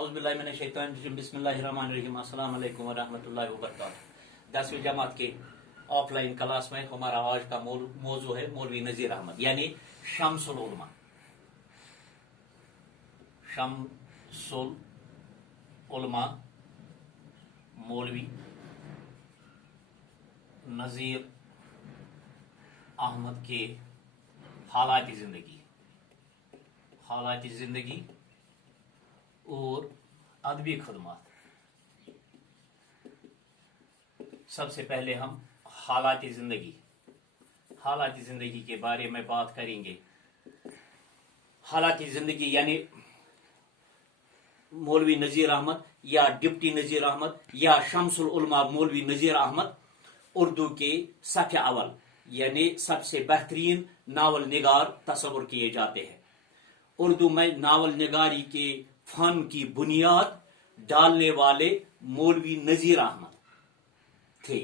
औज़ु बिल्लाहि मिनश शैतानिर रजीम बिस्मिल्लाहिर रहमानिर रहीम अस्सलाम वालेकुम व रहमतुल्लाहि व बरकातहू। 10वीं जमात के ऑफलाइन क्लास में हमारा आज का मौजू है मौलवी नज़ीर अहमद यानी शम्सुल उलमा। शम्सुल उलमा मौलवी नज़ीर अहमद के हालात ज़िंदगी और अदबी खदमात। सबसे पहले हम हालात ज़िंदगी के बारे में बात करेंगे। हालात ज़िंदगी यानी मौलवी नज़ीर अहमद या डिप्टी नज़ीर अहमद या शम्सुल उलमा मौलवी नज़ीर अहमद उर्दू के सफ़े अवल यानी सबसे बेहतरीन नावल निगार तस्वुर किए जाते हैं। उर्दू में नावल निगारी के फन की बुनियाद डालने वाले मौलवी नज़ीर अहमद थे।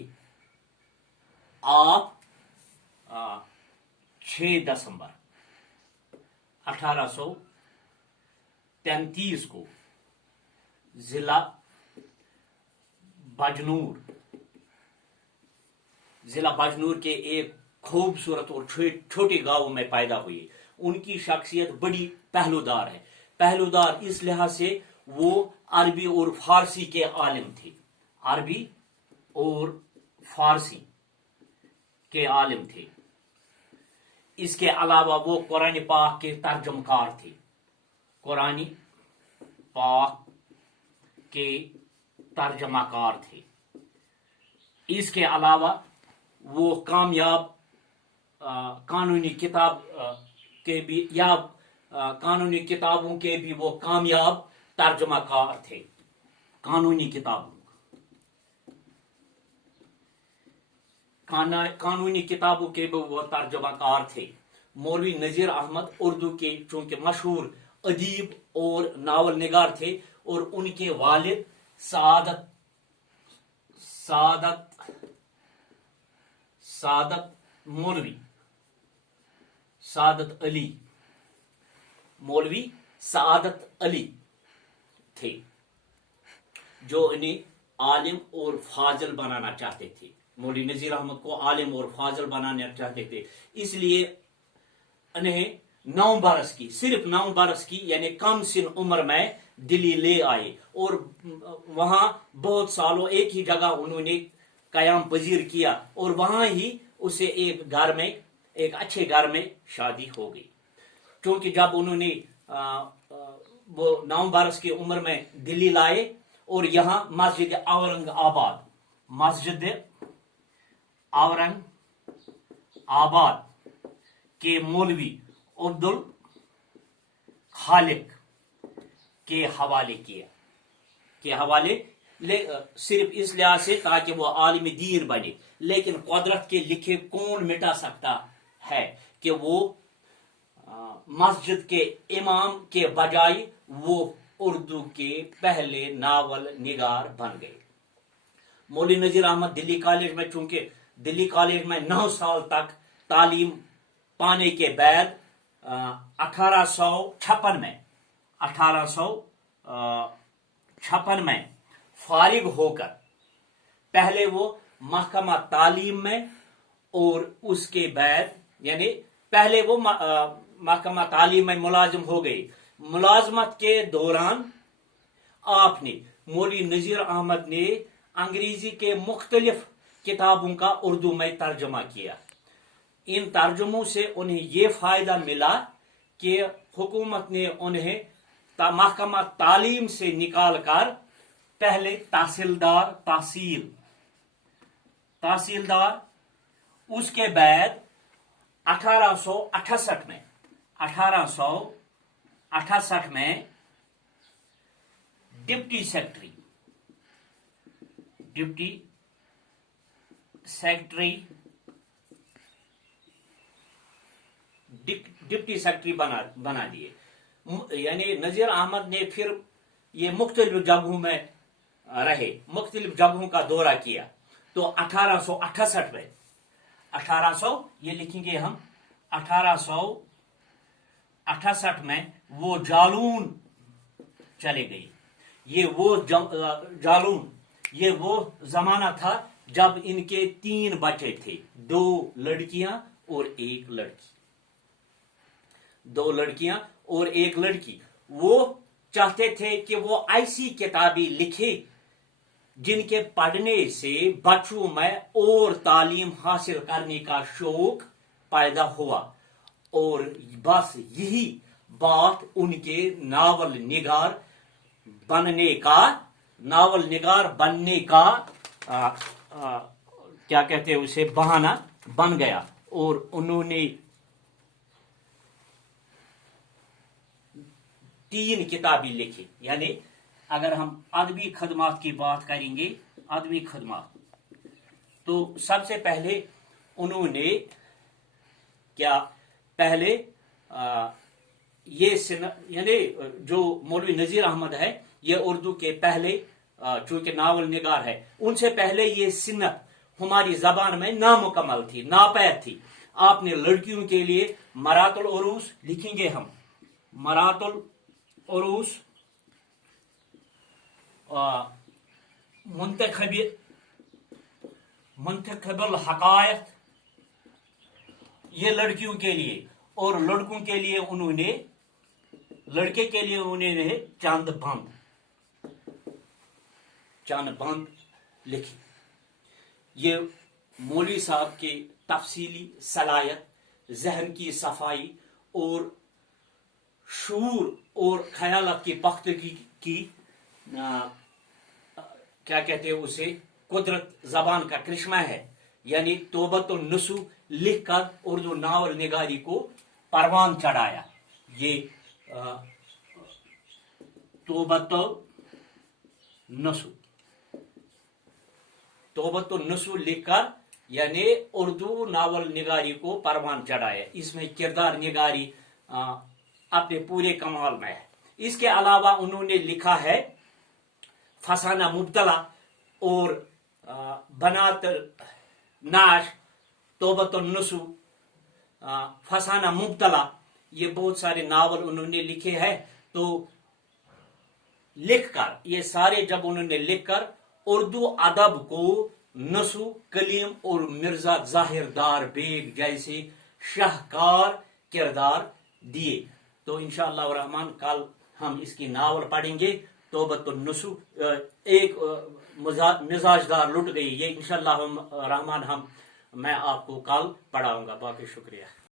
आप 6 दिसंबर 1833 को जिला बजनूर के एक खूबसूरत और छोटे गांव में पैदा हुए। उनकी शख्सियत बड़ी पहलूदार है। पहलूदार इस लिहाज से वो अरबी और फारसी के आलिम थे। अरबी और फारसी के आलिम थे। इसके अलावा वो कुरान पाक के तर्जुमकार थे। कुरान पाक के तर्जमाकार थे। इसके अलावा वो कामयाब कानूनी किताबों के भी वो कामयाब तर्जुमाकार थे। कानूनी किताबों के भी वो तर्जुमाकार थे। मौलवी नज़ीर अहमद उर्दू के चूंकि मशहूर अदीब और नावल निगार थे और उनके वालिद मौलवी सआदत अली थे जो इन्हें आलिम और फाजिल बनाना चाहते थे। मौलवी नज़ीर अहमद को आलिम और फाजिल बनाना चाहते थे। इसलिए इन्हें 9 बरस की सिर्फ 9 बरस की यानी कम सिन उम्र में दिल्ली ले आए और वहां बहुत सालों एक ही जगह उन्होंने कयाम पजीर किया और वहां ही उसे एक अच्छे घर में शादी हो गई। क्योंकि जब उन्होंने वो 9 बरस की उम्र में दिल्ली लाए और यहाँ मस्जिद औरंगाबाद के मौलवी अब्दुल खालिक के हवाले सिर्फ इस लिहाज से ताकि वो आलिम दीन बने। लेकिन कुदरत के लिखे कौन मिटा सकता है कि वो मस्जिद के इमाम के बजाय वो उर्दू के पहले नावल निगार बन गए। मौलवी नज़ीर अहमद दिल्ली कॉलेज में 9 साल तक तालीम पाने के बाद 1856 में फारिग होकर पहले वो महकमा तालीम में और उसके बाद यानी पहले वो महकमा तालीम में मुलाजिम हो गए। मुलाजमत के दौरान आपने मौलवी नज़ीर अहमद ने अंग्रेजी के मुख्तलिफ किताबों का उर्दू में तर्जुमा किया। इन तर्जुमों से उन्हें ये फायदा मिला कि हुकूमत ने उन्हें महकमा तालीम से निकालकर पहले तहसीलदार उसके बाद 1868 में डिप्टी सेक्रेटरी बना दिए। यानी नज़ीर अहमद ने फिर ये मुख्तलिफ जगहों में रहे, मुख्तलिफ जगहों का दौरा किया। तो 1868 में ये लिखेंगे हम 1868 में वो जालून चले गए। یہ وہ جالون، یہ وہ زمانہ تھا جب ان کے 3 بچے تھے، 2 لڑکیاں اور 1 لڑکی، 2 لڑکیاں اور 1 لڑکی۔ وہ چاہتے تھے کہ وہ ایسی کتابیں لکھے جن کے پڑھنے سے بچوں میں اور تعلیم حاصل کرنے کا شوق پیدا ہوا، اور بس یہی بات ان کے ناول نگار بننے کا کیا کہتے ہیں اسے، بہانہ بن گیا، اور انہوں نے 3 کتابیں لکھی۔ یعنی اگر ہم ادبی خدمات کی بات کریں گے، ادبی خدمات، تو سب سے پہلے انہوں نے کیا، پہلے یعنی جو مولوی نذیر احمد ہے، یہ اردو کے پہلے چونکہ ناول نگار ہے، ان سے پہلے یہ صنعت ہماری زبان میں نامکمل تھی، ناپید تھی۔ آپ نے لڑکیوں کے لیے مرات العروس لکھیں گے ہم، مرات العروس، منتخب الحقائق، یہ لڑکیوں کے لیے، اور لڑکوں کے لیے انہوں نے، لڑکے کے لیے انہوں نے چند بند لکھی۔ یہ مولوی صاحب کی تفصیلی صلاحیت، ذہن کی صفائی اور شعور اور خیالات کی پختگی کی کیا کہتے ہیں اسے، قدرت زبان کا کرشمہ ہے۔ یعنی توبۃ النصوح لکھ کر اردو ناول نگاری کو پروان چڑھایا۔ یہ توبۃ النصوح لکھ کر یعنی اردو ناول نگاری کو پروان چڑھایا، اس میں کردار نگاری اپنے پورے کمال میں ہے۔ اس کے علاوہ انہوں نے لکھا ہے فسانہ مبتلا اور بنات نعش، توبۃ النصوح، فسانہ مبتلا، یہ بہت سارے ناول انہوں نے لکھے ہیں۔ تو لکھ کر یہ سارے جب انہوں نے لکھ کر اردو ادب کو نصوح کلیم اور مرزا ظاہر دار بیگ جیسے شاہکار کردار دیے۔ تو انشاءاللہ الرحمن کل ہم اس کی ناول پڑھیں گے، توبۃ النصوح، ایک مزاج دار لٹ گئی، یہ انشاءاللہ الرحمن میں آپ کو کل پڑھاؤں گا۔ باقی شکریہ۔